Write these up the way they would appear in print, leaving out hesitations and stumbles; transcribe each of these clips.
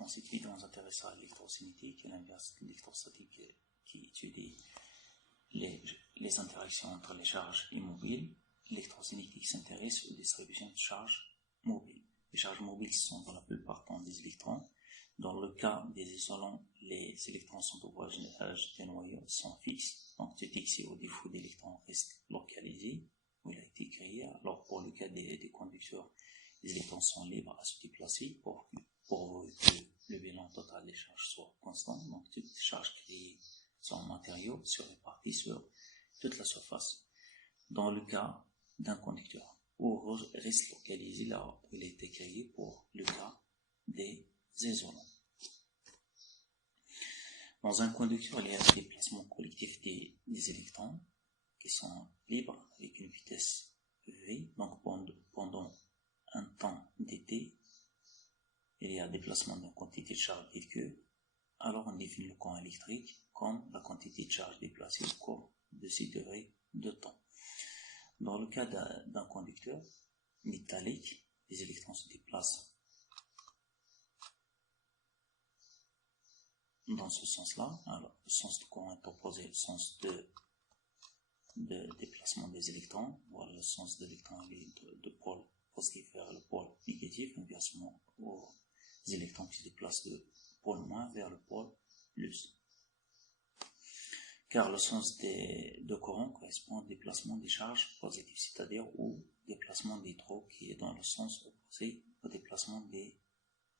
Dans cette vidéo, on s'intéressera à l'électrocinétique et l'inverse de l'électrostatique qui étudie les interactions entre les charges immobiles. L'électrocinétique s'intéresse aux distributions de charges mobiles. Les charges mobiles sont dans la plupart des électrons. Dans le cas des isolants, les électrons sont au voisinage des noyaux, sont fixes. Donc, tout excès au défaut d'électrons reste localisé où il a été créé. Alors, pour le cas des conducteurs, les électrons sont libres à se déplacer pour que le bilan total des charges soit constant. Donc, toutes les charges créées sur un matériau se répartissent sur toute la surface. Dans le cas d'un conducteur, où reste localisé là où il a été créé pour le cas des isolants. Dans un conducteur, il y a un déplacement collectif des électrons qui sont libres avec une vitesse v. Donc pendant un temps dt, il y a un déplacement d'une quantité de charge dq. Alors on définit le courant électrique comme la quantité de charge déplacée au cours de ces durées de temps. Dans le cas d'un conducteur métallique, les électrons se déplacent dans ce sens-là. Alors, le sens du courant est opposé au sens de déplacement des électrons. Voilà le sens de l'électron de pôle positif vers le pôle négatif, inversement aux électrons qui se déplacent de pôle moins vers le pôle plus. Car le sens de courant correspond au déplacement des charges positives, c'est-à-dire au déplacement des trous qui est dans le sens opposé au déplacement des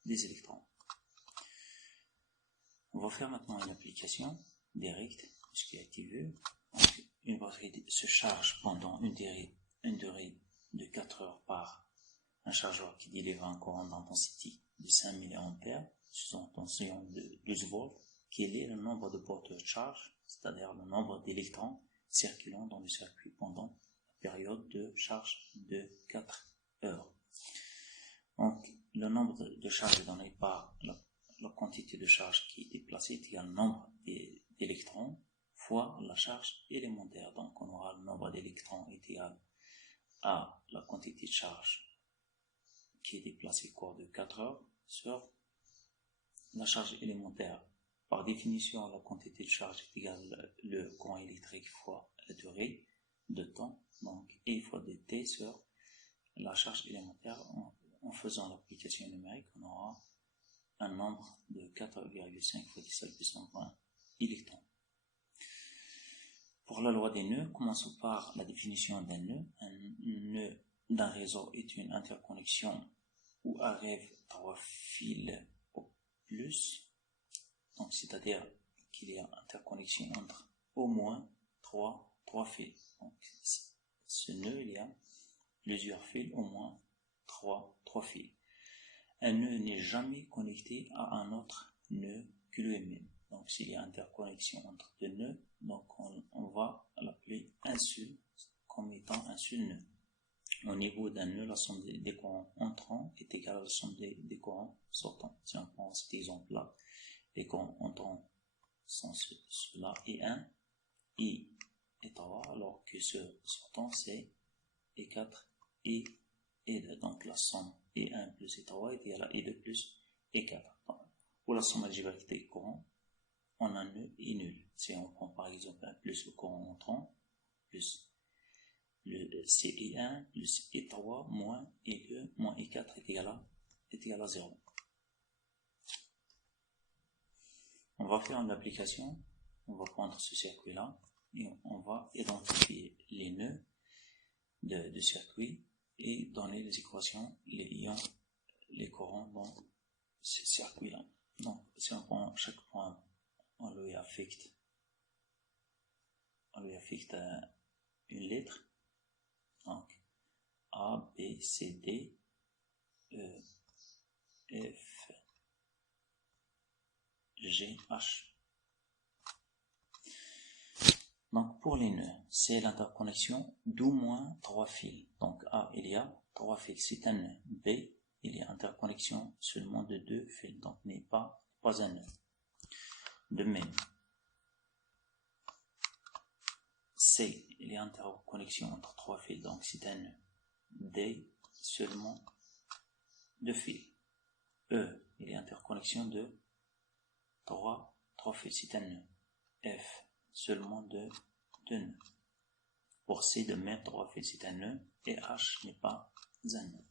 électrons. On va faire maintenant une application directe, ce qui est activé. Donc, une batterie se charge pendant une durée de 4 heures par un chargeur qui délivre un courant d'intensité de 5 mA sous une tension de 12 volts, qui est le nombre de porteurs de charge, c'est-à-dire le nombre d'électrons circulant dans le circuit pendant la période de charge de 4 heures. Donc, le nombre de charges donné par la quantité de charge qui est déplacée est égal au nombre d'électrons fois la charge élémentaire. Donc, on aura le nombre d'électrons est égal à la quantité de charge qui est déplacée au cours de 4 heures sur la charge élémentaire. Par définition, la quantité de charge est égale le courant électrique fois la durée de temps, donc E fois dt sur la charge élémentaire. En faisant l'application numérique, on aura un nombre de 4,5 fois 10 à la puissance 20 électrons. Pour la loi des nœuds, commençons par la définition d'un nœud. Un nœud d'un réseau est une interconnexion où arrivent 3 fils au plus. Donc, c'est-à-dire qu'il y a interconnexion entre au moins 3 fils. Donc, ce nœud, il y a plusieurs fils, au moins 3 fils. Un nœud n'est jamais connecté à un autre nœud que lui-même. Donc, s'il y a interconnexion entre deux nœuds, donc on va l'appeler un seul, comme étant un seul nœud. Au niveau d'un nœud, la somme des courants entrants est égale à la somme des courants sortants. Si on prend cet exemple-là, les courants entrants sont ceux-là, E1, I et 3, alors que ce sortant c'est E4, I et 2. Donc la somme E1 plus E3 est égale à E2 plus E4. Pour la somme algébrique des courants, on a un nœud et nul. Si on prend par exemple plus le courant entrant, plus le CE1 plus E3 moins E2 moins E4 est égal à 0. On va faire une application, on va prendre ce circuit-là et on va identifier les nœuds de circuit et donner les équations liant les courants dans ce circuit-là. Donc, si on prend chaque point, on lui affecte une lettre. Donc, A, B, C, D, E, F, G, H. Donc, pour les nœuds, c'est l'interconnexion d'au moins 3 fils. Donc, A, il y a 3 fils, c'est un nœud. B, il y a interconnexion seulement de 2 fils, donc n'est pas un nœud. De même, C, il y a interconnexion entre 3 fils, donc c'est un nœud. D, seulement 2 fils. E, il y a interconnexion de 3 fils, c'est un nœud. F, seulement de 2 nœuds. Pour C, de même, 3 fils, c'est un nœud, et H n'est pas un nœud.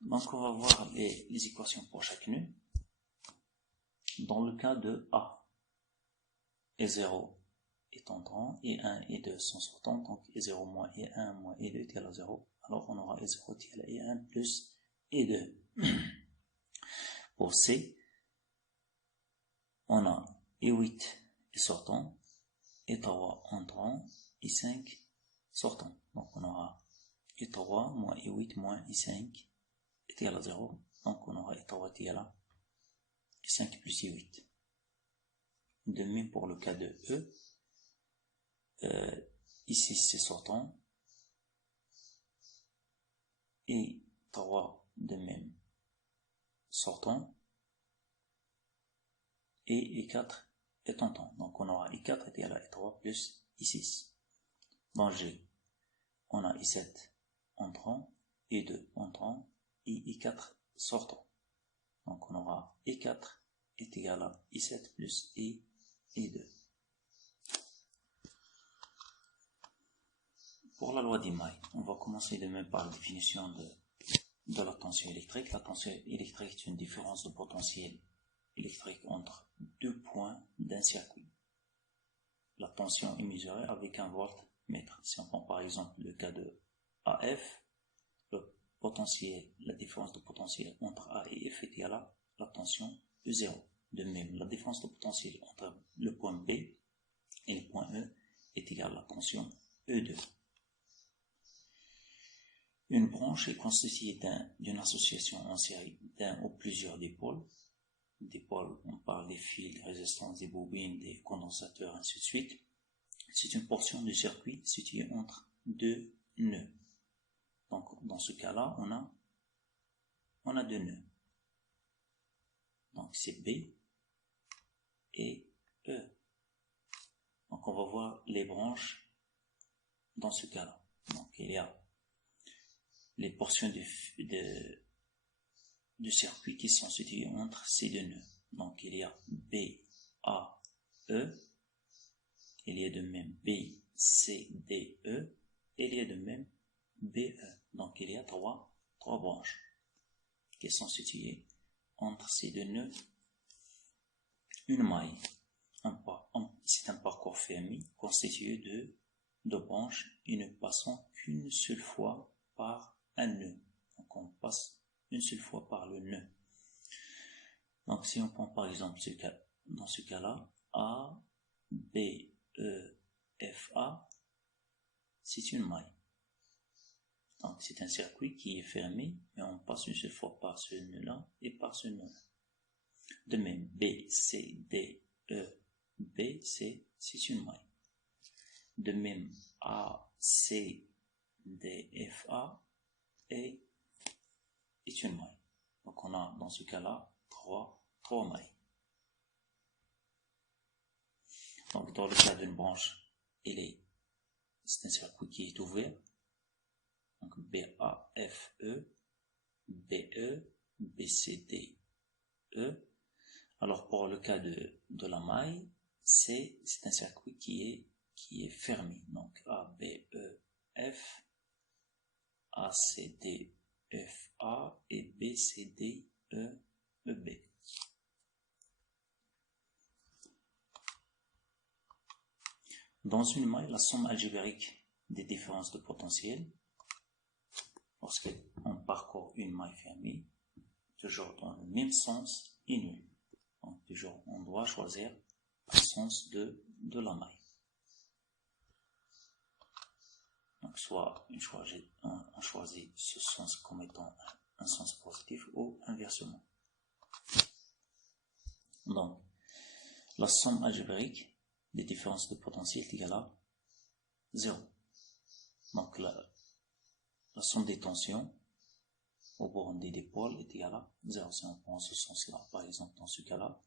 Donc, on va voir les équations pour chaque nœud. Dans le cas de A, E0 est entrant, E1 et 2 sont sortants, donc E0 moins E1 moins E2 est égal à 0. Alors, on aura E0 est égal à E1 plus E2. Pour C, on a E8 est sortant, E3 entrant, I5 sortant. Donc, on aura E3 moins E8 moins I5 est égal à 0. Donc, on aura E3 est égal à I5 plus I8. De même pour le cas de E, ici c'est sortant, et 3 de même sortant, et I4 est entrant. Donc on aura I4 est égal à I3 plus I6. Dans G, on a I7 entrant, I2 entrant, et I4 sortant. Donc on aura I4 est égal à I7 plus I2. Pour la loi d'Imai, on va commencer de même par la définition de la tension électrique. La tension électrique est une différence de potentiel électrique entre deux points d'un circuit. La tension est mesurée avec un voltmètre. Si on prend par exemple le cas de AF, la différence de potentiel entre A et F est égale à la tension E0. De même, la différence de potentiel entre le point B et le point E est égale à la tension E2. Une branche est constituée d'une association en série d'un ou plusieurs dipôles. Dipôles, on parle des fils, des résistances, des bobines, des condensateurs, ainsi de suite. C'est une portion du circuit située entre deux nœuds. Donc, dans ce cas-là, on a deux nœuds. Donc, c'est B et E. Donc, on va voir les branches dans ce cas-là. Donc, il y a les portions du circuit qui sont situées entre ces deux nœuds. Donc, il y a B, A, E. Il y a de même B, C, D, E. Et il y a de même BE. Donc, il y a trois branches qui sont situées entre ces deux nœuds. Une maille, c'est un parcours fermé constitué de deux branches et ne passant qu'une seule fois par un nœud. Donc, on passe une seule fois par le nœud. Donc, si on prend par exemple dans ce cas-là, A, B, E, F, A, c'est une maille. Donc, c'est un circuit qui est fermé, mais on passe une seule fois par ce nœud-là et par ce nœud-là. De même, B, C, D, E, B, C, c'est une maille. De même, A, C, D, F, A est une maille. Donc, on a dans ce cas-là trois mailles. Donc, dans le cas d'une branche, c'est un circuit qui est ouvert. Donc, BAFE, BE, BCD, E. Alors, pour le cas de la maille, c'est un circuit qui est fermé. Donc, ABEF, ACDFA et BCDEB. Dans une maille, la somme algébrique des différences de potentiel, lorsqu'on parcourt une maille fermée, toujours dans le même sens, est nulle. Donc, toujours, on doit choisir le sens de la maille. Donc, soit on choisit ce sens comme étant un sens positif ou inversement. Donc, la somme algébrique des différences de potentiel est égale à 0. Donc, la somme des tensions au bord des dipôles est égale à 0. Si on prend ce sens-là, par exemple, dans ce cas-là,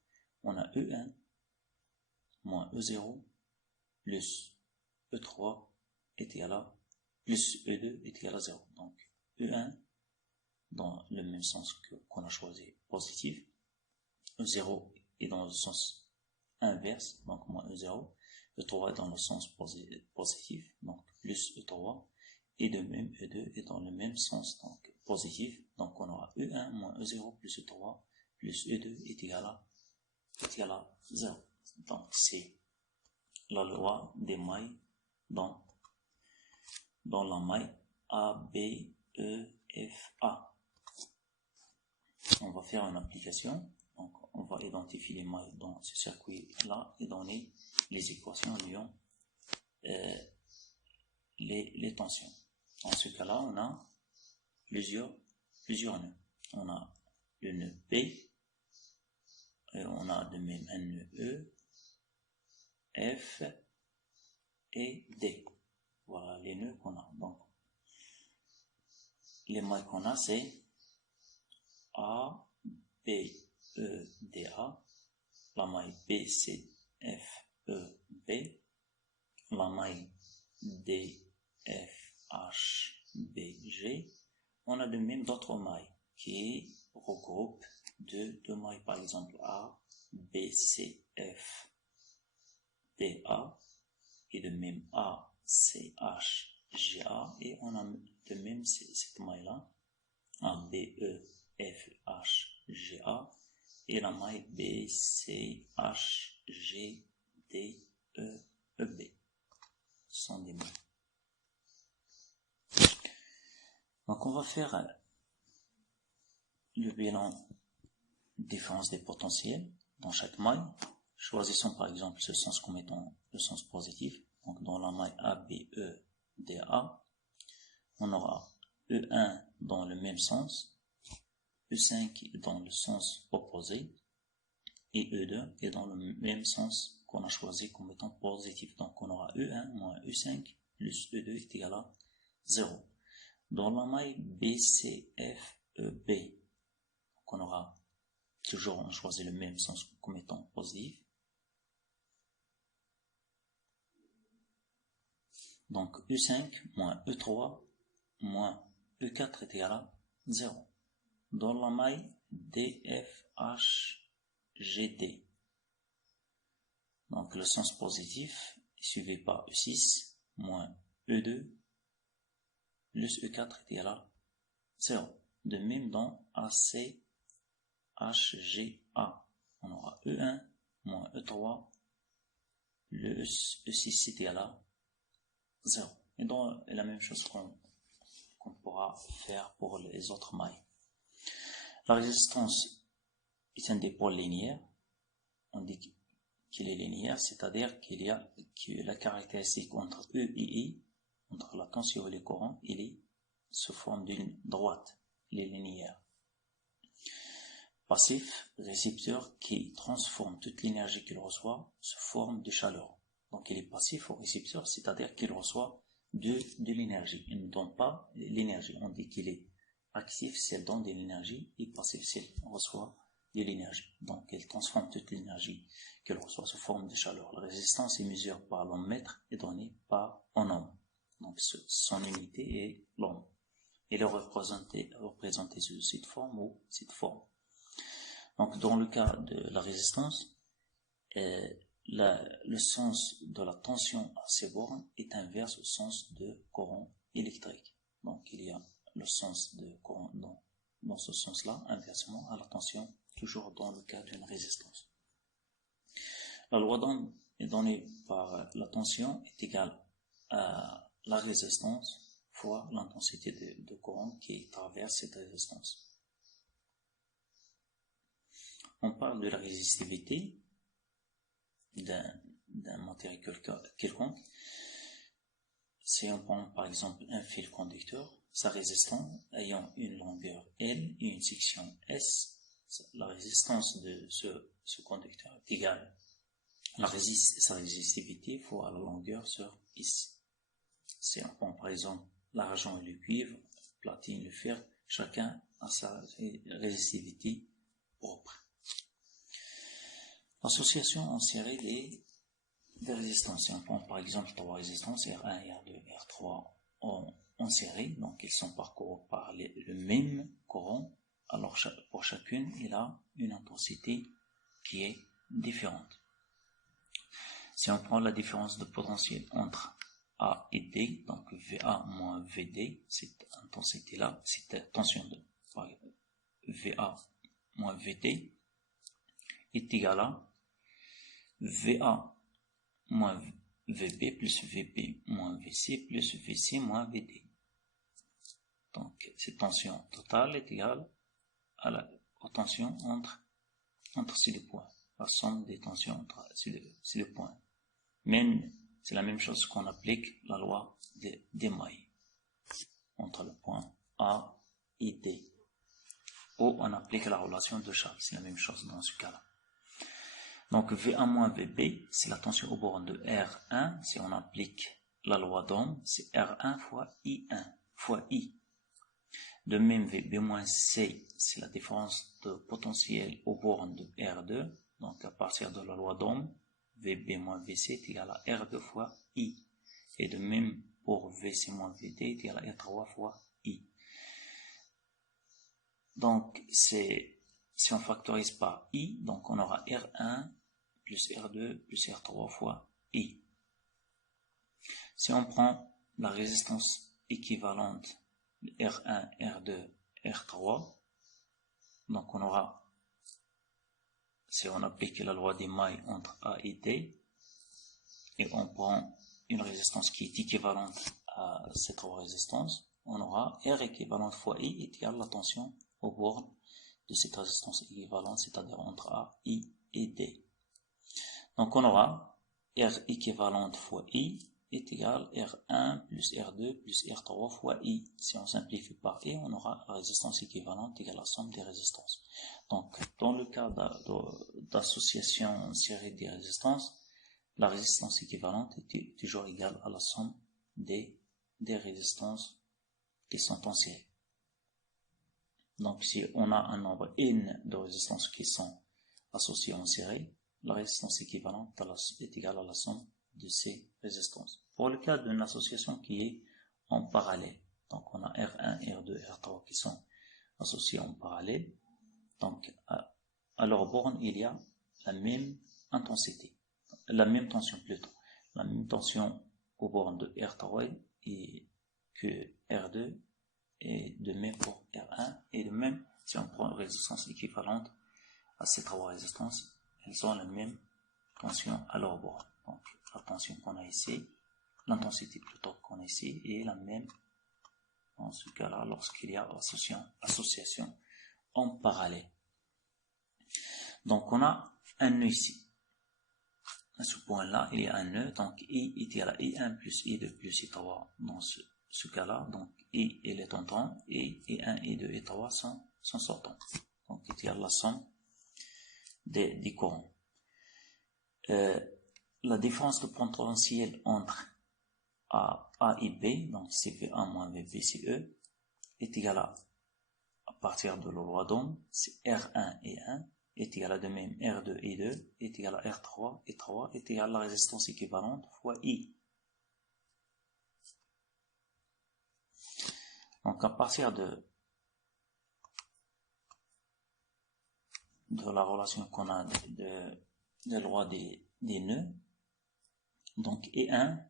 on a E1 moins E0 plus E3 est égal à plus E2 est égal à 0. Donc, E1 dans le même sens qu'on a choisi, positif. E0 est dans le sens inverse, donc moins E0. E3 est dans le sens positif, donc plus E3. Et de même, E2 est dans le même sens, donc positif. Donc on aura E1 moins E0 plus E3 plus E2 est égal à 0. Donc c'est la loi des mailles dans la maille A, B, E, F, A. On va faire une application. Donc on va identifier les mailles dans ce circuit-là et donner les équations liant les tensions. Dans ce cas-là, on a plusieurs nœuds. On a le nœud P, et on a de même un nœud E, F et D. Voilà les nœuds qu'on a. Donc, les mailles qu'on a, c'est A, B, E, D, A. La maille B, c'est F, E, B. La maille D, F, H, B, G. On a de même d'autres mailles qui regroupent deux mailles, par exemple A, B, C, F, D, A, et de même A, C, H, G, A, et on a de même cette maille-là, A, B, E, F, H, G, A, et la maille B, C, H, G, D, E, E, B. Ce sont des mailles. Donc on va faire le bilan différence des potentiels dans chaque maille. Choisissons par exemple ce sens comme étant le sens positif. Donc dans la maille A, B, E, D, A, on aura E1 dans le même sens, E5 dans le sens opposé, et E2 est dans le même sens qu'on a choisi comme étant positif. Donc on aura E1 moins E5 plus E2 est égal à 0. Dans la maille B, C, F, E, B, on aura toujours, on choisit le même sens comme étant positif. Donc E5 moins E3 moins E4 est égal à 0. Dans la maille D, F, H, G, D, donc le sens positif est suivi par E6 moins E2 plus E4 est égal à 0. De même dans AC, H, G, A, on aura E1 moins E3, le E6 est égal à 0. Et donc la même chose qu'on pourra faire pour les autres mailles. La résistance est un dépôt linéaire. On dit qu'il est linéaire, c'est-à-dire que la caractéristique entre E et I, entre la tension et le courant, il est sous forme d'une droite. Il est linéaire. Passif, récepteur qui transforme toute l'énergie qu'il reçoit sous forme de chaleur. Donc il est passif au récepteur, c'est-à-dire qu'il reçoit de l'énergie. Il ne donne pas l'énergie. On dit qu'il est actif s'il donne de l'énergie et passif s'il reçoit de l'énergie. Donc il transforme toute l'énergie qu'il reçoit sous forme de chaleur. La résistance est mesurée par l'ohm mètre et donnée par en ohm. Donc son unité est l'ohm. Il est représenté sous cette forme ou cette forme. Donc dans le cas de la résistance, le sens de la tension à ces bornes est inverse au sens de courant électrique. Donc il y a le sens de courant dans ce sens-là, inversement à la tension, toujours dans le cas d'une résistance. La loi d'Ohm est donnée par la tension est égale à la résistance fois l'intensité de courant qui traverse cette résistance. On parle de la résistivité d'un matériau quelconque. Si on prend par exemple un fil conducteur, sa résistance ayant une longueur L et une section S, la résistance de ce conducteur est égale à sa résistivité fois la longueur sur S. Si on prend par exemple l'argent et le cuivre, la platine, le fer, chacun a sa résistivité propre. L'association en série des résistances. Si on prend par exemple trois résistances, R1, R2, R3, ont en série, donc ils sont parcourus par le même courant, alors pour chacune, il a une intensité qui est différente. Si on prend la différence de potentiel entre A et D, donc VA moins VD, cette intensité-là, cette tension de VA moins VD est égale à VA moins VB plus VB moins VC plus VC moins VD. Donc, cette tension totale est égale aux tensions entre ces deux points, la somme des tensions entre ces deux points. Mais c'est la même chose qu'on applique la loi des mailles entre le point A et D, où on applique la relation de Charles, c'est la même chose dans ce cas-là. Donc VA moins VB, c'est la tension au borne de R1, si on applique la loi d'Ohm, c'est R1 fois I1 fois I. De même, VB moins C, c'est la différence de potentiel au borne de R2. Donc, à partir de la loi d'Ohm, VB moins VC est égal à R2 fois I. Et de même, pour VC moins VD est égal à R3 fois I. Donc, si on factorise par I, donc on aura R1 plus R2 plus R3 fois I. Si on prend la résistance équivalente R1, R2, R3, donc on aura, si on applique la loi des mailles entre A et D, et on prend une résistance qui est équivalente à ces trois résistances, on aura R équivalente fois I est égal à la tension au borne de cette résistance équivalente, c'est-à-dire entre A, I et D. Donc on aura R équivalente fois I est égal à R1 plus R2 plus R3 fois I. Si on simplifie par I, on aura la résistance équivalente égale à la somme des résistances. Donc, dans le cas d'association en série des résistances, la résistance équivalente est toujours égale à la somme des résistances qui sont en série. Donc, si on a un nombre n de résistances qui sont associées en série, la résistance équivalente est égale à la somme de ces résistances. Pour le cas d'une association qui est en parallèle, donc on a R1, R2, R3 qui sont associés en parallèle, donc à leur borne il y a la même intensité, la même tension plutôt, la même tension aux bornes de R3 et que R2 et de même pour R1 et de même si on prend une résistance équivalente à ces trois résistances, elles ont la même tension à leur borne. Donc, la tension qu'on a ici, l'intensité plutôt qu'on a ici, est la même dans ce cas-là lorsqu'il y a association en parallèle. Donc, on a un nœud ici. À ce point-là, il y a un nœud, donc I est égal à I1 plus I2 plus I3 dans ce cas-là. Donc, I est entrant et I1, I2 et I3 sont sortants. Donc, il y a la somme des courants. La différence de potentiel entre A et B, donc CVA moins VBCE, est égale à partir de la loi d'Ohm, c'est R1 et 1, est égal à de même R2 et 2, est égal à R3 et 3, est égal à la résistance équivalente fois I. Donc à partir de la relation qu'on a de la loi des nœuds, donc E1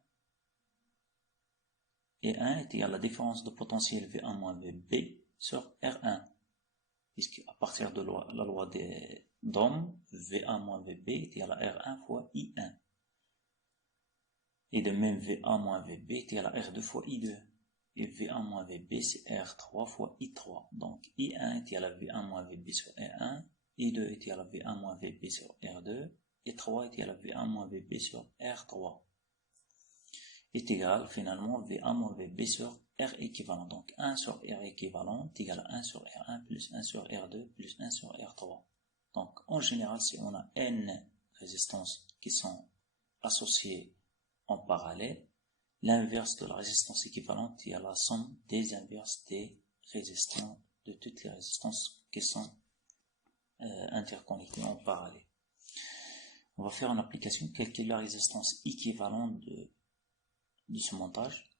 est égal à la différence de potentiel V1 moins VB sur R1, puisque à partir de la loi d'Ohm, V1 moins VB est égal à R1 fois I1. Et de même VA moins VB est égal à R2 fois I2. Et V1 moins VB c'est R3 fois I3. Donc I1 est égal à V1 moins VB sur R1, I2 est égal à V1 moins VB sur R2, et 3 est égal à V1 moins VB sur R3. Est égal finalement V1 moins VB sur R équivalent. Donc 1 sur R équivalent est égal à 1 sur R1 plus 1 sur R2 plus 1 sur R3. Donc en général, si on a N résistances qui sont associées en parallèle, l'inverse de la résistance équivalente est à la somme des inverses des résistants, de toutes les résistances qui sont interconnectées en parallèle. On va faire une application, quelle est la résistance équivalente de ce montage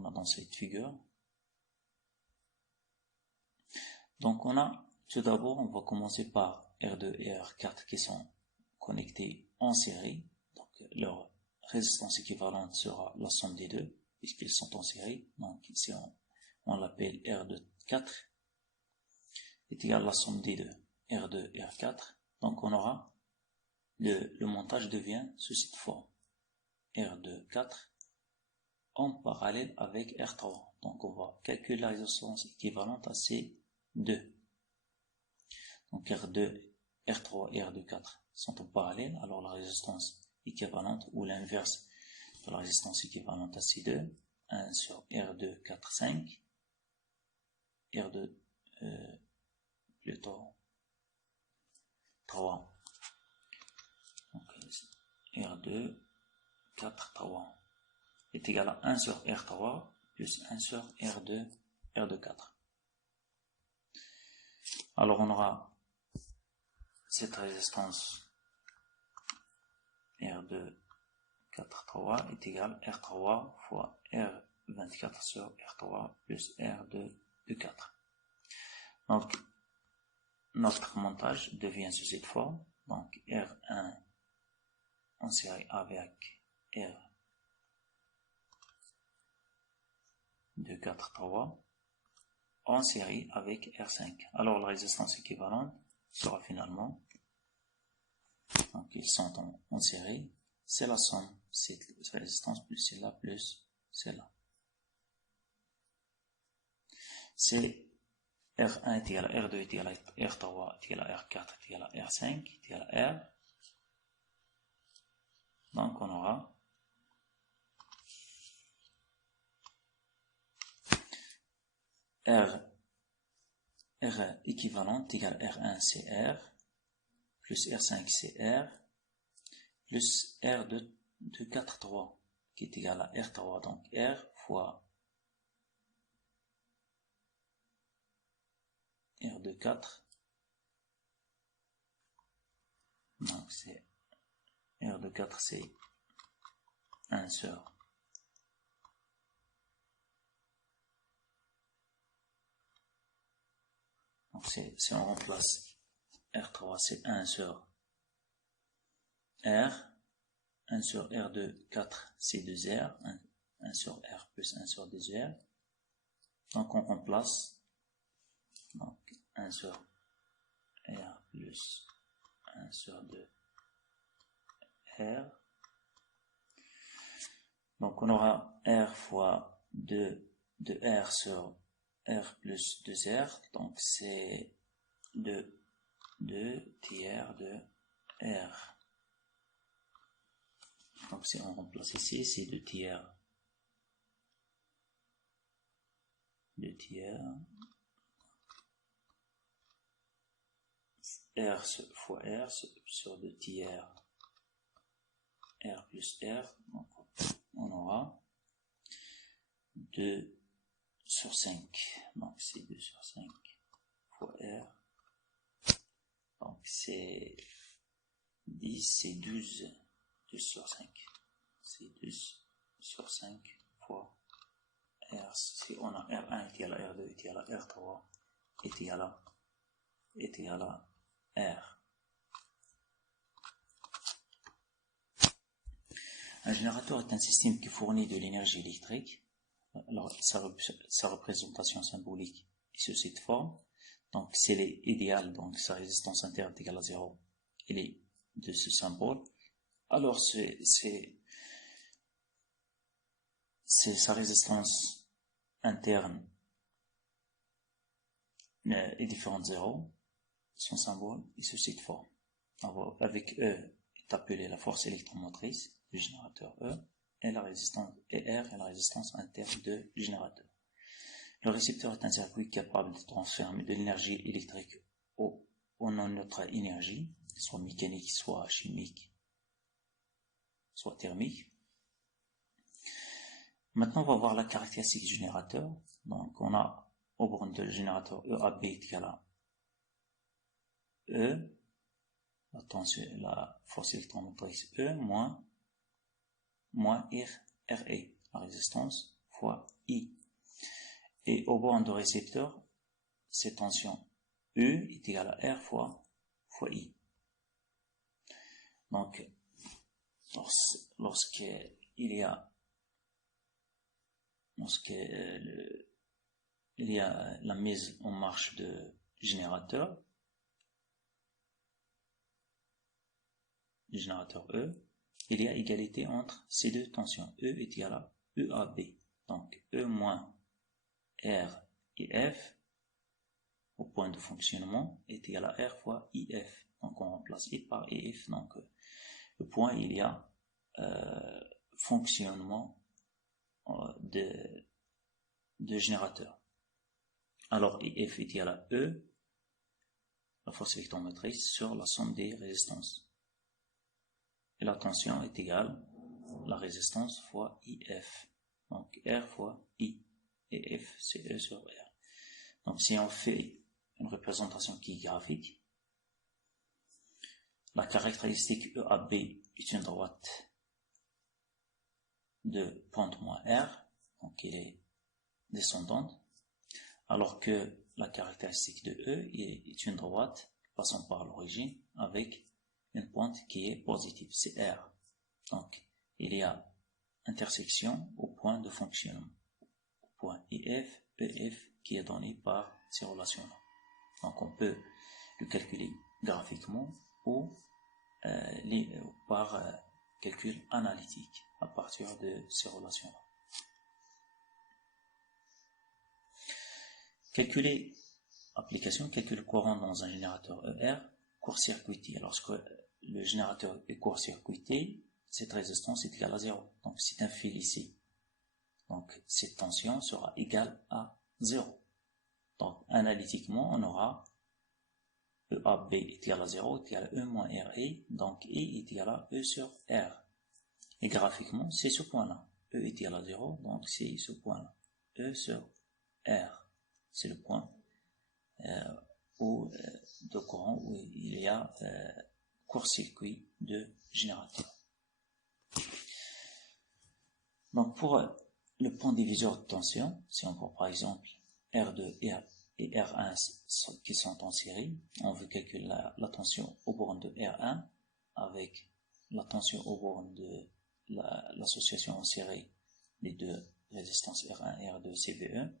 qu'on a dans cette figure. Donc on a, tout d'abord, on va commencer par R2 et R4 qui sont connectés en série. Donc leur résistance équivalente sera la somme des deux, puisqu'ils sont en série. Donc ici on l'appelle R2 4 est égal à la somme des deux, R2 et R4. Donc on aura, le montage devient sous cette forme, R2 4 en parallèle avec R3. Donc on va calculer la résistance équivalente à ces deux. Donc R2, R3 et R2 4 sont en parallèle, alors la résistance équivalente ou l'inverse de la résistance équivalente à ces deux, 1 sur R2 4 5, R2 plutôt 3, donc R2 4 3 est égal à 1 sur R3 plus 1 sur R2 4. Alors on aura cette résistance R2 4 3 est égal à R3 fois R24 sur R3 plus R2 4. Donc notre montage devient sous cette forme, donc R1 en série avec R2 4 3 en série avec R5. Alors la résistance équivalente sera finalement, donc ils sont en série, c'est la somme, cette résistance plus celle-là plus celle-là. C'est R1 est égal à R2 est égal à R3 est égal à R4 est égal à R5 est égal à R. Donc on aura R équivalent égal à R1 c'est R, plus R5 c'est R, plus R2 4 3 qui est égal à R3, donc R fois R2 4, donc c'est R2 4 c'est 1 sur donc si on remplace R3 c'est 1 sur R, 1 sur R2 4 c'est 2R, 1 sur R plus 1 sur 2R, donc on remplace donc 1 sur R plus 1 sur 2R, donc on aura R fois 2 de R sur R plus 2R, donc c'est 2 tiers de R. Donc si on remplace ici, c'est 2 tiers. 2 tiers. R fois R sur 2 tiers. R plus R. Donc on aura 2 sur 5. Donc c'est 2 sur 5 fois R. Donc c'est 10, c'est 12. 12 sur 5. C'est 12 sur 5 fois R. Si on a R1 est égal à R2 est égal à R3 est égal à R. Un générateur est un système qui fournit de l'énergie électrique. Alors, sa représentation symbolique est sous cette forme. Donc, c'est l'idéal, donc sa résistance interne est égale à 0. Elle est de ce symbole. Alors, c'est sa résistance interne est différente de 0. Son symbole est sous cette forme. Alors, avec E est appelée la force électromotrice du générateur E et la résistance R est la résistance interne du générateur. Le récepteur est un circuit capable de transférer de l'énergie électrique au non-neutre énergie, soit mécanique, soit chimique, soit thermique. Maintenant, on va voir la caractéristique du générateur. Donc, on a au borne de générateur EAB est égal à E, la force électromotrice E, moins RE, la résistance, fois I. Et aux bornes de récepteur, cette tension E est égale à R fois I. Donc, lorsqu'il y a la mise en marche de générateur E, il y a égalité entre ces deux tensions. E est égal à EAB. Donc, E moins R et F au point de fonctionnement est égal à R fois IF. Donc, on remplace I par IF. Donc, le point, il y a fonctionnement de générateur. Alors, IF est égal à E, la force vectomotrice, sur la somme des résistances. Et la tension est égale à la résistance fois IF. Donc, R fois I. Et F, c'est E sur R. Donc, si on fait une représentation qui est graphique, la caractéristique EAB est une droite de pente moins R, donc elle est descendante, alors que la caractéristique de E est une droite passant par l'origine avec une pointe qui est positive, c'est R. Donc, il y a intersection au point de fonctionnement, au point IF, EF, qui est donné par ces relations-là. Donc, on peut le calculer graphiquement ou par calcul analytique à partir de ces relations-là. Calculer courant dans un générateur ER court-circuité. Lorsque le générateur est court-circuité, cette résistance est égale à 0. Donc c'est un fil ici. Donc cette tension sera égale à 0. Donc analytiquement, on aura EAB est égal à 0 est égal à E moins RE. Donc E est égal à E sur R. Et graphiquement, c'est ce point-là. E est égal à 0, donc c'est ce point-là. E sur R. C'est le point de courant où il y a court-circuit de générateur. Donc pour le point diviseur de tension, si on prend par exemple R2 et R1 qui sont en série, on veut calculer la tension aux bornes de R1 avec la tension aux bornes de l'association en série des deux résistances R1 et R2 CVE.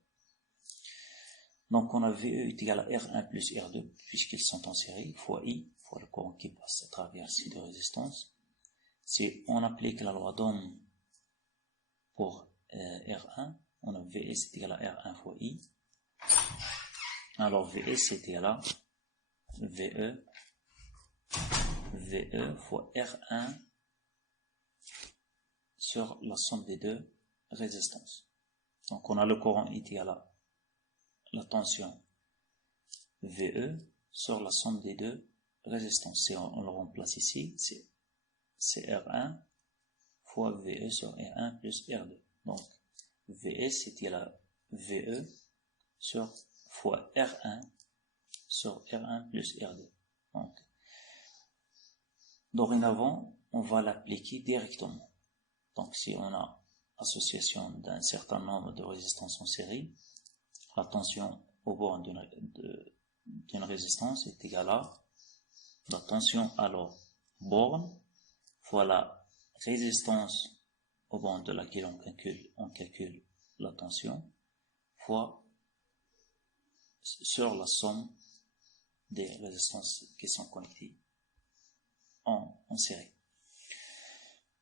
Donc on a VE est égal à R1 plus R2 puisqu'ils sont en série, fois I, fois le courant qui passe à travers ces deux résistances. Si on applique la loi d'Ohm pour R1, on a VS est égal à R1 fois I. Alors VS est égal à VE fois R1 sur la somme des deux résistances. Donc on a le courant est égal à la tension VE sur la somme des deux résistances. Si on le remplace ici, c'est R1 fois VE sur R1 plus R2. Donc VS est égal à VE sur fois R1 sur R1 plus R2. Donc, dorénavant, on va l'appliquer directement. Donc si on a association d'un certain nombre de résistances en série, la tension au bornes d'une résistance est égale à la tension alors borne fois la résistance au bornes de laquelle on calcule la tension fois sur la somme des résistances qui sont connectées en série.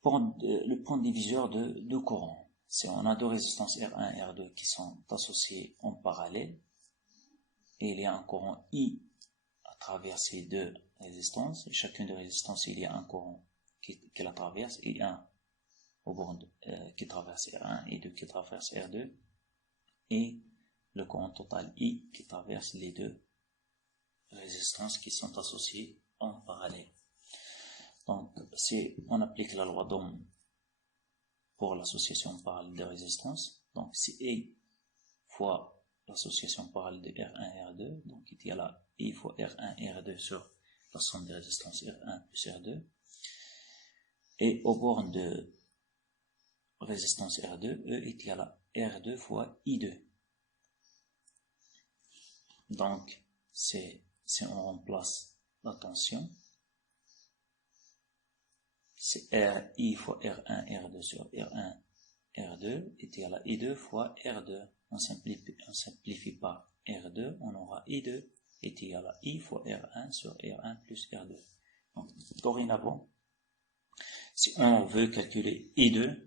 Pour le point diviseur de courant, si on a deux résistances R1 et R2 qui sont associées en parallèle, et il y a un courant I à travers ces deux résistances, et chacune des résistances, il y a un courant qui la traverse, et un au bornes qui traverse R1 et deux qui traverse R2, et le courant total I qui traverse les deux résistances qui sont associées en parallèle. Donc, si on applique la loi d'Ohm pour l'association parallèle de résistance, donc c'est E fois l'association parallèle de R1 et R2, donc il y a là I fois R1 et R2 sur la somme des résistances R1 plus R2, et aux bornes de résistance R2, E est égal à R2 fois I2. Donc, si on remplace la tension, c'est RI fois R1, R2 sur R1, R2 est égal à I2 fois R2. On simplifie par R2, on aura I2 est égal à I fois R1 sur R1 plus R2. Donc, dorénavant, si on veut calculer I2,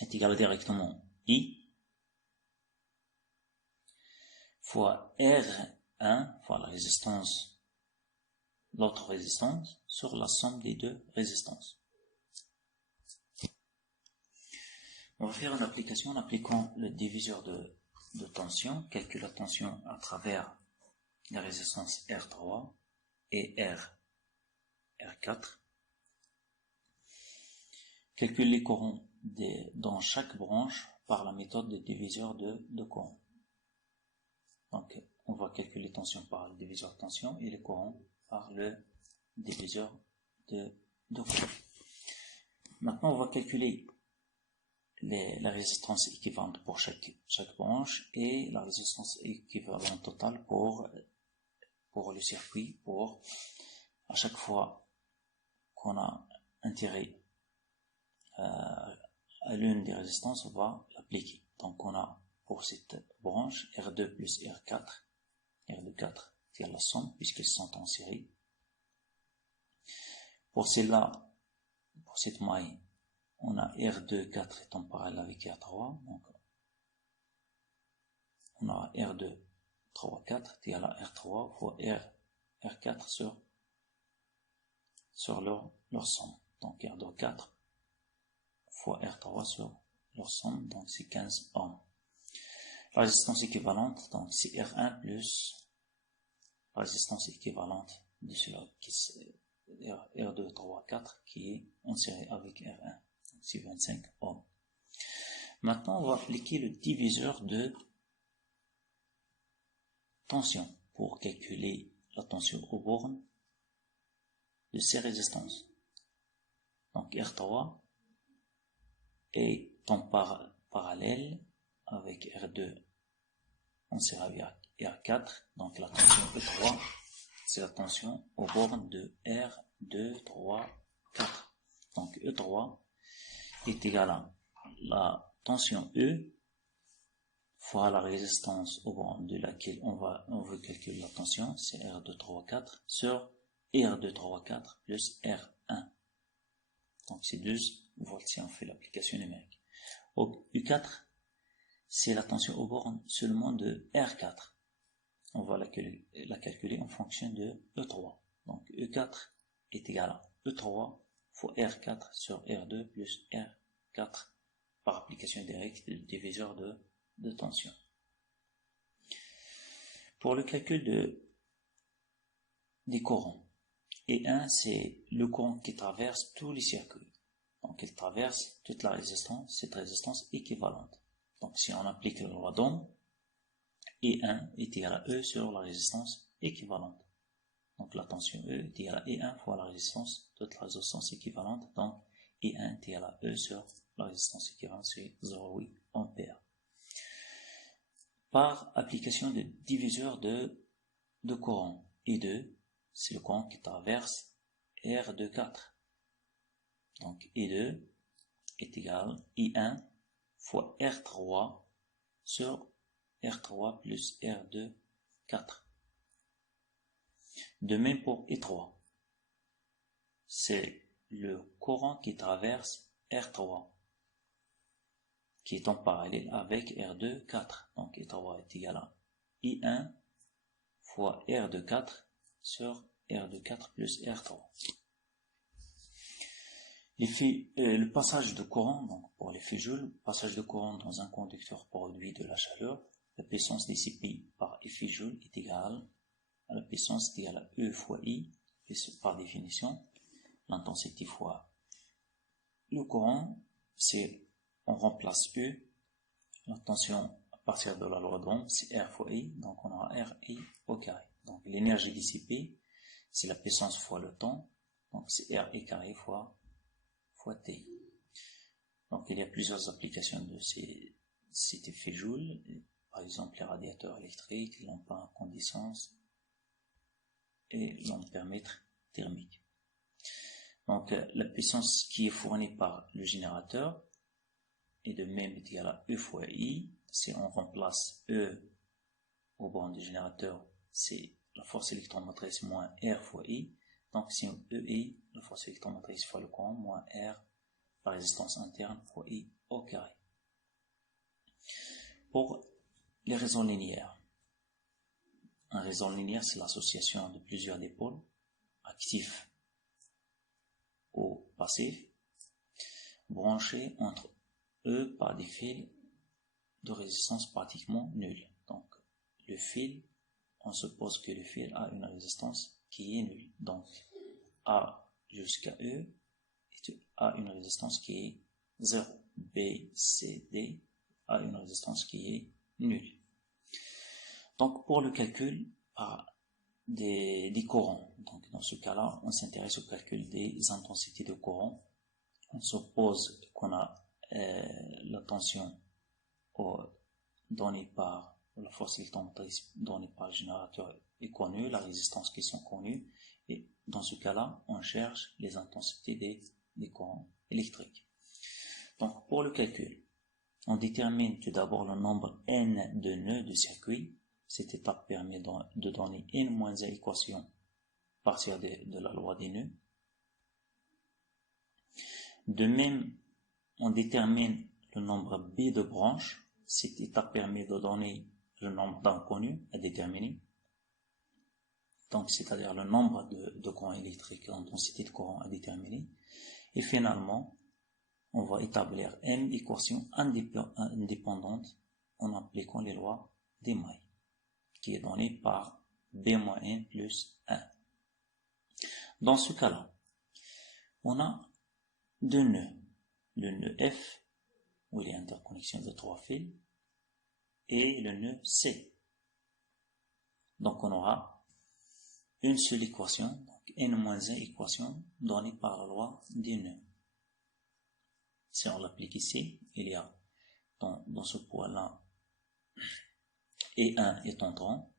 est égal directement I fois R1 fois la résistance, l'autre résistance, sur la somme des deux résistances. On va faire une application en appliquant le diviseur de tension, calcule la tension à travers la résistance R3 et R4. Calcule les courants dans chaque branche par la méthode de diviseur de courant. Donc, on va calculer tension par le diviseur de tension et les courants par le diviseur de courant. Maintenant, on va calculer la résistance équivalente pour chaque branche et la résistance équivalente totale pour le circuit, à chaque fois qu'on a intérêt à l'une des résistances, on va l'appliquer. Donc on a pour cette branche R2 plus R4, R24 c'est la somme puisqu'ils sont en série. Pour celle-là, pour cette maille, on a R2, 4 étant parallèle avec R3, donc on a R2, 3, 4 égal à R3 fois R4 sur leur somme. Donc R2, 4 fois R3 sur leur somme, donc c'est 15 ohms. La résistance équivalente, donc c'est R1 plus la résistance équivalente de cela, qui est R2, 3, 4, qui est en série avec R1. C'est 25 ohms. Maintenant, on va appliquer le diviseur de tension pour calculer la tension aux bornes de ces résistances. Donc R3 est en parallèle avec R2 en série avec R4. Donc la tension E3, c'est la tension aux bornes de R2, 3, 4. Donc E3 est égal à la tension E fois la résistance aux bornes de laquelle on veut calculer la tension, c'est R2, 3, 4 sur R2, 3, 4 plus R1. Donc c'est 12 volts si on fait l'application numérique. Au U4, c'est la tension aux bornes seulement de R4. On va la calculer en fonction de E3. Donc E4 est égal à E3 fois R4 sur R2 plus R4 par application directe du diviseur de tension. Pour le calcul des courants, E1 c'est le courant qui traverse tous les circuits. Donc il traverse toute la résistance, cette résistance équivalente. Donc si on applique la loi d'Ohm, E1 est égal à E sur la résistance équivalente. Donc la tension E est égale à E1 fois la résistance, toute la résistance équivalente. Donc E1 est égal à E sur la résistance équivalente, c'est 0,8 ampères. Par application de diviseur de courant, E2, c'est le courant qui traverse R2, 4. Donc E2 est égal à I1 fois R3 sur R3 plus R2, 4. De même pour E3, c'est le courant qui traverse R3, qui est en parallèle avec R2, 4. Donc E3 est égal à I1 fois R2, 4 sur R2, 4 plus R3. Le passage de courant, donc pour l'effet Joule, passage de courant dans un conducteur produit de la chaleur, la puissance dissipée par effet Joule est égale à la puissance égale à E fois I, et par définition, l'intensité fois le courant, c'est on remplace E, la tension à partir de la loi d'Ohm, c'est R fois I, donc on aura RI au carré. Donc l'énergie dissipée, c'est la puissance fois le temps, donc c'est RI carré fois T. Donc il y a plusieurs applications de ces c'était fait joule, par exemple les radiateurs électriques, les lampes à incandescence et l'ampèremètre thermique. Donc la puissance qui est fournie par le générateur est de même égale à E fois I. Si on remplace E au borne du générateur, c'est la force électromotrice moins R fois I. Donc c'est EI, la force électromotrice fois le courant, moins R, la résistance interne fois I au carré. Pour les réseaux linéaires, un réseau linéaire, c'est l'association de plusieurs dipôles actifs ou passifs, branchés entre eux par des fils de résistance pratiquement nulle. Donc, le fil, on suppose que le fil a une résistance qui est nulle. Donc, A jusqu'à E a une résistance qui est 0. B, C, D a une résistance qui est nulle. Donc, pour le calcul des courants, donc dans ce cas-là, on s'intéresse au calcul des intensités de courant. On suppose qu'on a la tension donnée par la force électromotrice donnée par le générateur est connue, la résistance qui sont connues, et dans ce cas-là, on cherche les intensités des courants électriques. Donc, pour le calcul, on détermine tout d'abord le nombre n de nœuds de circuit. Cette étape permet de donner n-1 équation à partir de la loi des nœuds. De même, on détermine le nombre B de branches. Cette étape permet de donner le nombre d'inconnus à déterminer. Donc, c'est-à-dire le nombre de courants électriques, l'intensité de courant à déterminer. Et finalement, on va établir m équations indépendantes en appliquant les lois des mailles, qui est donnée par B-n plus 1. Dans ce cas-là, on a deux nœuds. Le nœud F, où il y a interconnexion de 3 fils, et le nœud C. Donc on aura une seule équation, donc n-1 équation donnée par la loi des nœuds. Si on l'applique ici, il y a dans ce point-là E1 est entrant,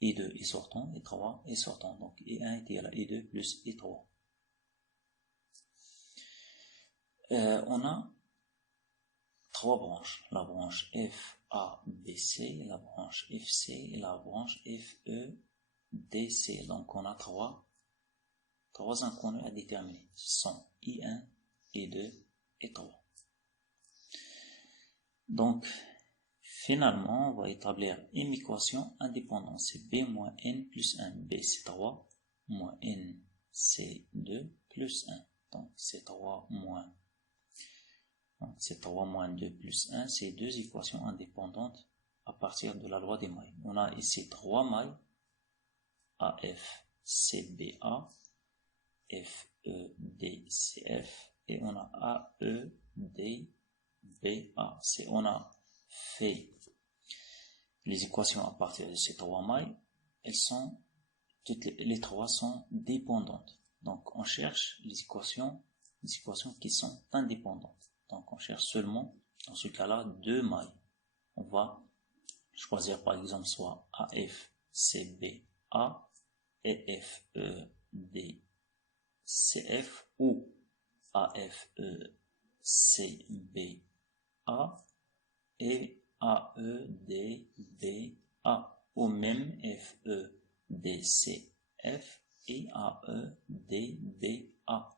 E2 est sortant, E3 est sortant. Donc E1 est égal à E2 plus E3. On a trois branches, la branche F, A, B, C, la branche FC et la branche FE, DC. Donc on a trois inconnus à déterminer. Ce sont I1, I2 et 3. Donc finalement, on va établir une équation indépendante. C'est B moins N plus 1. B c'est 3 moins N c'est 2 plus 1. Donc c'est 3 moins 2 plus 1, c'est deux équations indépendantes à partir de la loi des mailles. On a ici trois mailles, AF, CBA, FE, DCF, et on a AE, DBA. On a fait les équations à partir de ces trois mailles, toutes les trois sont dépendantes. Donc on cherche les équations qui sont indépendantes. Donc on cherche seulement, dans ce cas-là, deux mailles. On va choisir par exemple soit AF, CBA et FE, DCF ou AFE, CBA et AEDBA ou même FEDCF et AEDBA.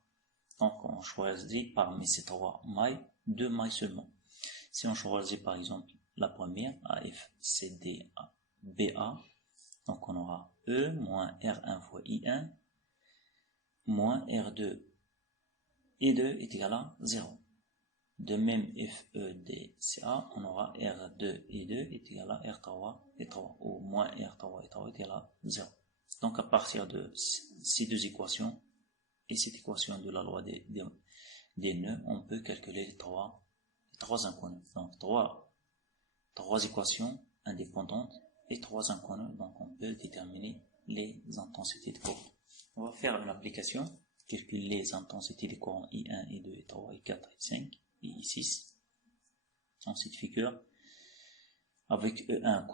Donc on choisit parmi ces trois mailles, deux mailles seulement. Si on choisit par exemple la première, AFCDBA, donc on aura E moins R1 fois I1 moins R2. I2 est égal à 0. De même, FEDCA, on aura R2 et 2 est égal à R3 et 3, ou moins R3 et 3 est égal à 0. Donc à partir de ces deux équations, et cette équation de la loi des nœuds, on peut calculer les trois inconnus. Donc trois équations indépendantes et trois inconnus, donc on peut déterminer les intensités de courant. On va faire une application, calculer les intensités de courant I1, I2, I3, I4, I5 et I6 dans cette figure. avec E1,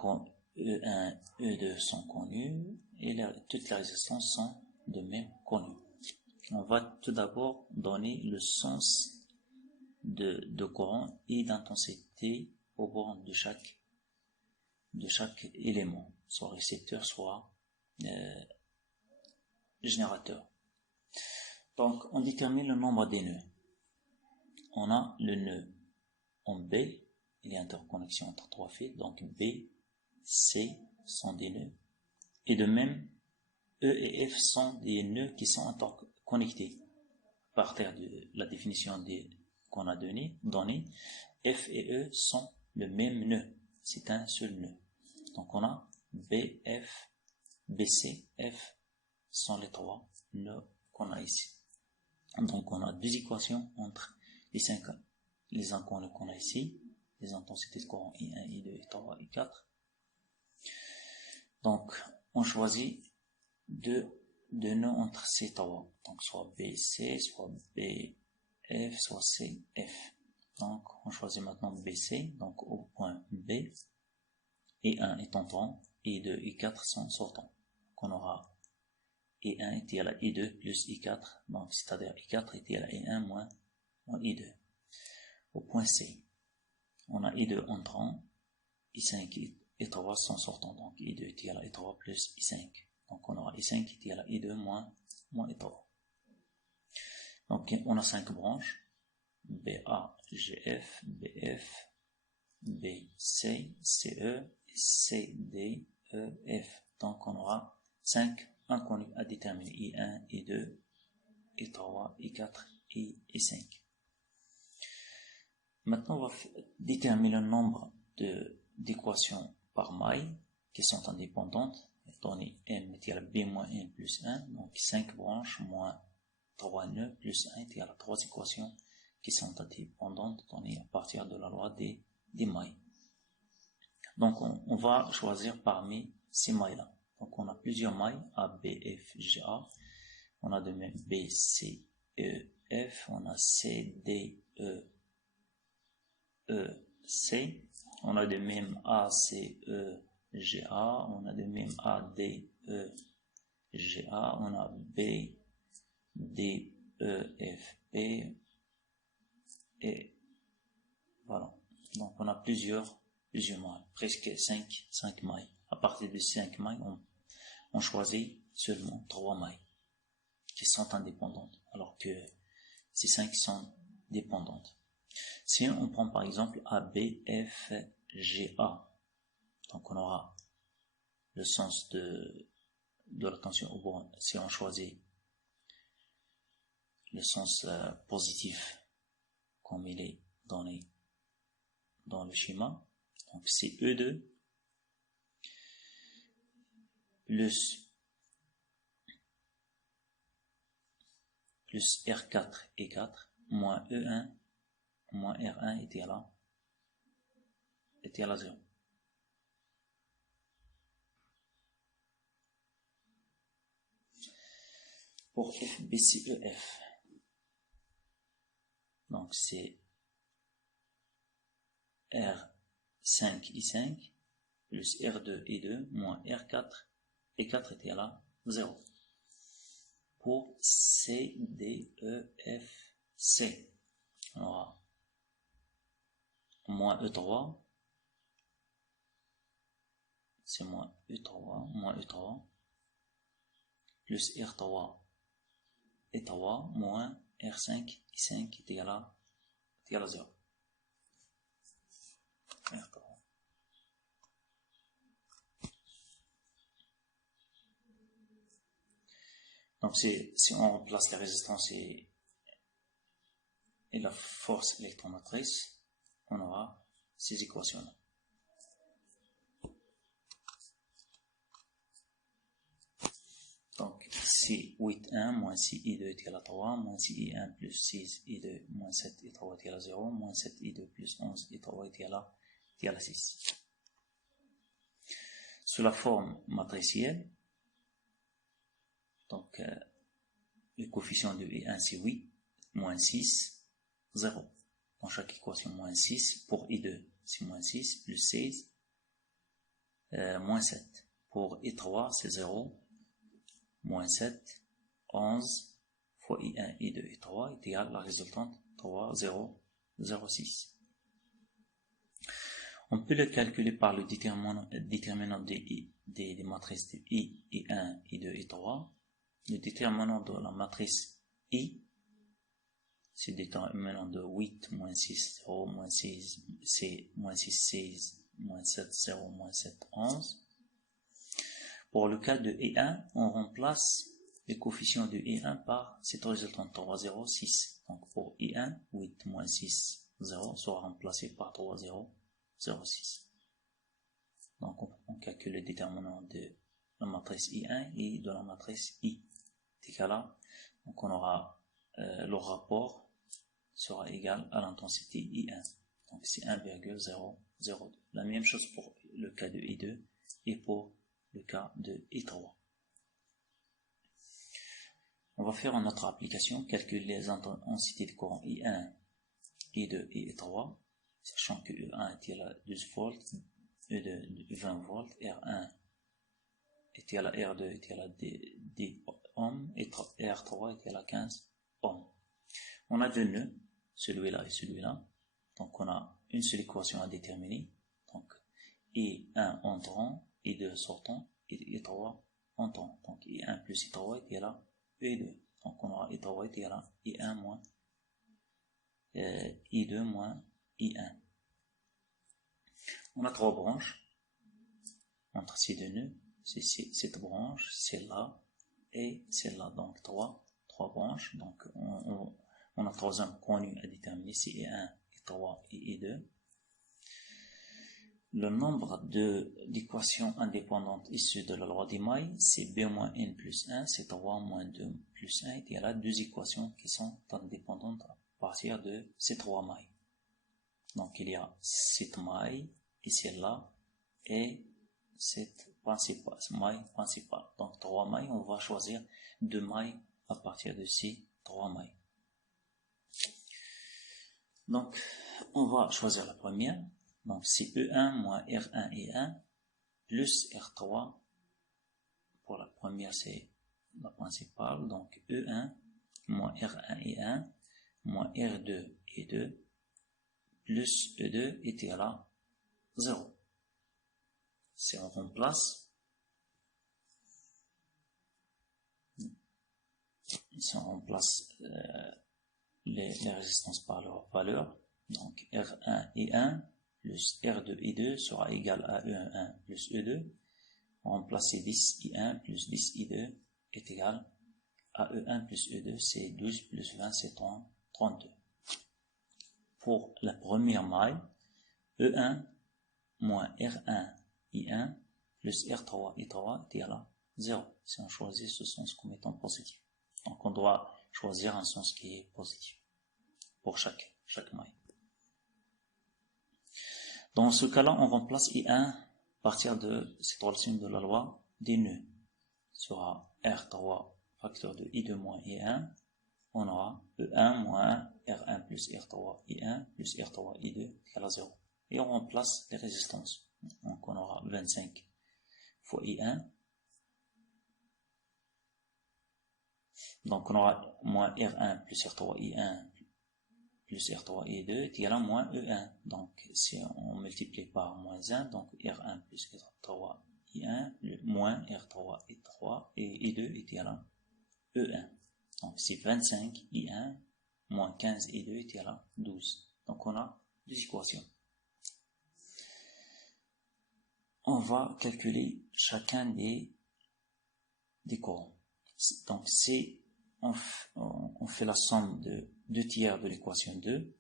E2 sont connus et toutes les résistances sont de même connues. On va tout d'abord donner le sens de courant et d'intensité aux bornes de chaque élément, soit récepteur, soit générateur. Donc, on détermine le nombre des nœuds. On a le nœud en B, il y a interconnexion entre trois fils, donc B, C sont des nœuds. Et de même, E et F sont des nœuds qui sont interconnectés. À partir de la définition qu'on a donnée, F et E sont le même nœud. C'est un seul nœud. Donc on a B, F, BC, F sont les trois nœuds qu'on a ici. Donc on a deux équations entre les inconnus qu'on a ici, les intensités de courant I1, I2, I3, I4. Donc on choisit deux nœuds entre ces trois. Donc soit BC, soit BF, soit CF. Donc on choisit maintenant BC, donc au point B, I1 est entrant, I2, I4 sont sortants. Donc on aura I1 est égal à I2 plus I4, donc c'est-à-dire I4 est égal à I1 moins I2. Au point C, on a I2 entrant, I5 et I3 sont sortants, donc I2 est égal à I3 plus I5. Donc on aura I5 est égal à I2 moins I3. Donc on a 5 branches, BA, GF, BF, BC, CE, CD, EF. Donc on aura 5 inconnus à déterminer, I1, I2, I3, I4 et I5. Maintenant on va déterminer le nombre d'équations par maille qui sont indépendantes. Donner M est égal à B moins N plus 1, donc 5 branches moins 3 nœuds plus 1 est égal à 3 équations qui sont indépendantes données à partir de la loi des mailles. Donc on va choisir parmi ces mailles-là. Donc on a plusieurs mailles, A, B, F, G, A. On a de même B, C, E, F. On a C, D, E, C. On a de même A, C, E, G, A. On a de même A, D, E, G, A. On a B, D, E, F, P. Et voilà. Donc on a plusieurs mailles, presque 5 mailles. À partir de 5 mailles, on choisit seulement 3 mailles qui sont indépendantes, alors que ces 5 sont dépendantes. Si on prend par exemple A, B, F, G, A, donc on aura le sens de la tension au borne. Si on choisit le sens positif, comme il est donné dans le schéma, donc c'est E2 plus R4 et 4 moins E1 moins R1 est égal à 0. Pour FBCEF, donc c'est R5I5 plus R2I2 moins R4 et 4 est égal à 0. Pour CDEFC, on aura moins E3, c'est moins E3, plus R3 et 3 moins R5 I5 est égal à 0. R3. Donc si on remplace la résistance et la force électromotrice, on aura ces équations-là. Donc si 8,1 moins 6I2 est égal à 3, moins 6I1 plus 6I2 moins 7I3 est égal à 0, moins 7I2 plus 11I3 est égal à 6. Sous la forme matricielle, donc le coefficient de I1 c'est 8, moins 6, 0. Dans chaque équation, moins 6, pour I2 c'est moins 6, plus 16, moins 7. Pour I3, c'est 0, moins 7, 11, fois I1, I2, I3 est égal à la résultante 3, 0, 0, 6. On peut le calculer par le déterminant des matrices de I, I1, I2, I3. Le déterminant de la matrice I, c'est le déterminant de 8, moins 6, 0, moins 6, moins 6, 6, moins 7, 0, moins 7, 11. Pour le cas de I1, on remplace les coefficients de I1 par cette résultante 3, 0, 6. Donc pour I1, 8 moins 6, 0 sera remplacé par 3, 0, 0, 6. Donc on calcule le déterminant de la matrice I1 et de la matrice I. Dans ce cas-là, donc on aura le rapport sera égal à l'intensité I1. Donc c'est 1,002. La même chose pour le cas de I2 et pour le cas de I3. On va faire une autre application, calculer les intensités de courant I1, I2 et I3, sachant que E1 est égal à 12 volts, E2 20 volts, R1 est égal à R2 est égal à 10 ohms et R3 est égal à 15 ohms. On a deux nœuds, celui-là et celui-là, donc on a une seule équation à déterminer, donc I1 entrant, I2 sortant, et I3 entrant, donc I1 plus I3 est égal à E2, donc on aura I3 est égal à I1 moins I2 moins I1. On a trois branches entre ces deux nœuds, c'est cette branche, celle-là et celle-là, donc trois branches, donc on a trois inconnus à déterminer, c'est I1, I3 et I2. Le nombre d'équations indépendantes issues de la loi des mailles, c'est B moins N plus 1, c'est 3 moins 2 plus 1, et il y a deux équations qui sont indépendantes à partir de ces trois mailles. Donc il y a cette maille et celle-là, et cette maille principale. Donc trois mailles, on va choisir deux mailles à partir de ces trois mailles. Donc on va choisir la première. Donc c'est E1 moins R1 et 1 plus R3. Pour la première, c'est la principale. Donc E1 moins R1 et 1 moins R2 et 2 plus E2 est égal à 0. Si on remplace, les résistances par leur valeur, donc R1 et 1 plus R2 et 2 sera égal à E1 plus E2. On remplace 10 I1 plus 10 I2 est égal à E1 plus E2, c'est 12 plus 20, c'est 32. Pour la première maille, E1 moins R1 I1 plus R3 I3 est égal à 0. Si on choisit ce sens comme étant positif. Donc on doit choisir un sens qui est positif pour chaque maille. Dans ce cas-là, on remplace I1 à partir de cette relation de la loi des nœuds. Sera R3 facteur de I2 moins I1. On aura E1 moins R1 plus R3 I1 plus R3 I2 égale à 0. Et on remplace les résistances. Donc on aura 25 fois I1. Donc on aura moins R1 plus R3 I1 plus R3 I2 est égal à moins E1. Donc si on multiplie par moins 1, donc R1 plus R3 I1 moins R3 I3 et I2 est égal à E1. Donc c'est 25 I1 moins 15 I2 est égal à 12. Donc on a deux équations. On va calculer chacun des courants. Donc c'est on fait la somme de 2 tiers de l'équation 2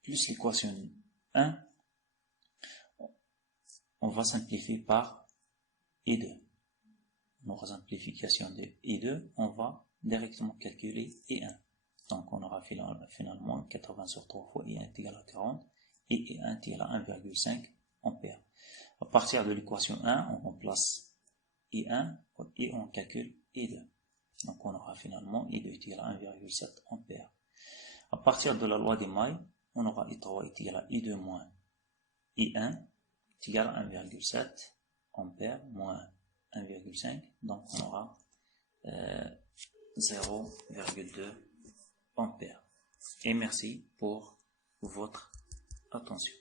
plus l'équation 1. On va simplifier par I2. Notre simplification de I2, on va directement calculer I1. Donc on aura finalement 80 sur 3 fois I1 est égal à 40 et I1 est égal à 1,5 ampères. À partir de l'équation 1, on remplace I1 et on calcule I2. Donc on aura finalement I2 est égal à 1,7 ampères. À partir de la loi des mailles, on aura I3 est égal à I2 moins I1 est égal à 1,7. ampères moins 1,5, donc on aura 0,2 ampères. Et merci pour votre attention.